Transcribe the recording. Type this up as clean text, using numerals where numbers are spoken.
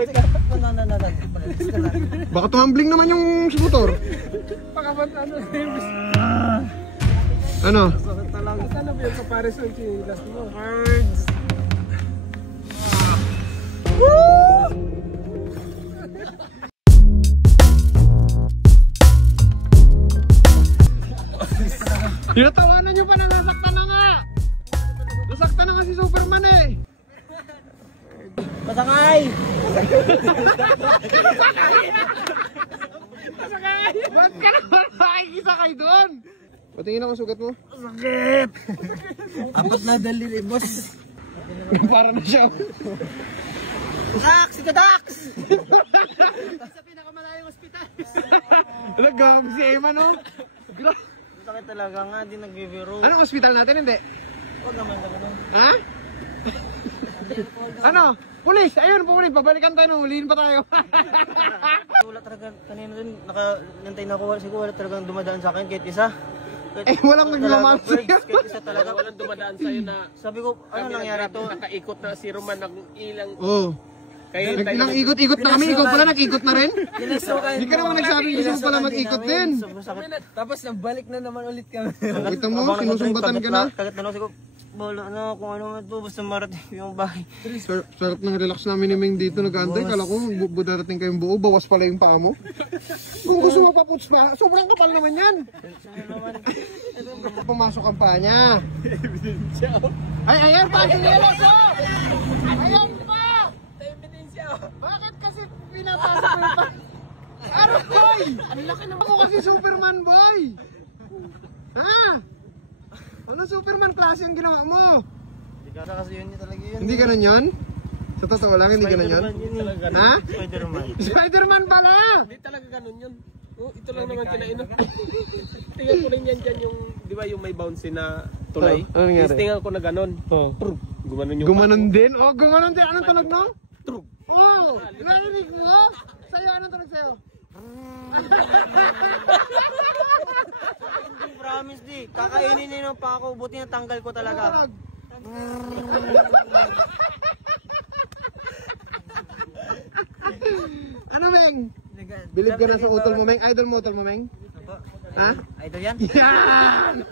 wait ka. Baka tumambling naman yung motor. Ano? Ano ba yung comparison chinelas mo? Birds! Tinatawanan nyo pa na nasaktan na nga! Nasaktan na nga si Superman eh! Pasakay! Pasakay! Ba't ka naman makikisakay doon? Patingin ako sugat mo. Sakit! Apat na daliri, boss. Para na siya. Dax! Ika Dax! Sa pinakamalayong ospital. Nagagag si Emma no? Sakit talaga nga, di nagbibiro. Anong ospital natin? Hindi? Huwag naman na gano'n. Ha? Ano? Pulis! Ayun, pulis! Babalikan tayo, huliin pa tayo. Wala talaga, kanina din, nakantay na ako, siguro wala talagang dumadaan sa akin kahit isa. Walang nagmamahal sa'yo. Kahit isa talaga. Walang dumadaan sa'yo na Sabi ko, ano nangyari to? nakaikot na si Roman ng ilang... Oo. Kayo Ilang ikot-ikot na kami, ikaw pala nag-ikot na rin? Pinasukan. Hindi ka naman nagsabing gusto mo pala mag-ikot din. Tapos nabalik na naman ulit kami. Kita mo, sinusumbatan ka na. Kagat na lang, siguro, bala na kung ano man ito, basta marating yung bahay. Sarap ng relax namin ni Meng dito, nag-aantay. Kala ko, budarating kayong buo, bawas pala yung paa mo. Kung gusto mo paputs pa, sobrang kapal naman yan. Pumasok ang paa niya. Ay, ayan pa, sinelas ko! Ayan pa! Bakit kasi pinapasok mo pa? Ano boy? Ang laki naman ako kasi Superman boy! Ha? Ano Superman klase ang ginawa mo? Hindi ka kasi yun talaga yun. Hindi ganun yun? Sa totoo lang, hindi ganun yun? Ha? Spider-Man. Spider-Man pala! Hindi talaga ganun yun. Oh, ito lang naman kinaino. Tingnan ko rin yan dyan yung, di ba yung may bouncy na tulay? Ano nangyari? Tingnan ko na ganun. Gumanon yung Gumanon din? Oh, gumanon din. Anong tunog no? Trug. Oh! Narinig mo? Sa'yo, anong tunog sa'yo? Hindi, promise di. Kakainin nyo pa ako, buti na tanggal ko talaga. Ano, Meng? Bilib ka na sa utol mo, Meng? Idol mo, utol mo, Meng? Ha? Idol yan? Yan!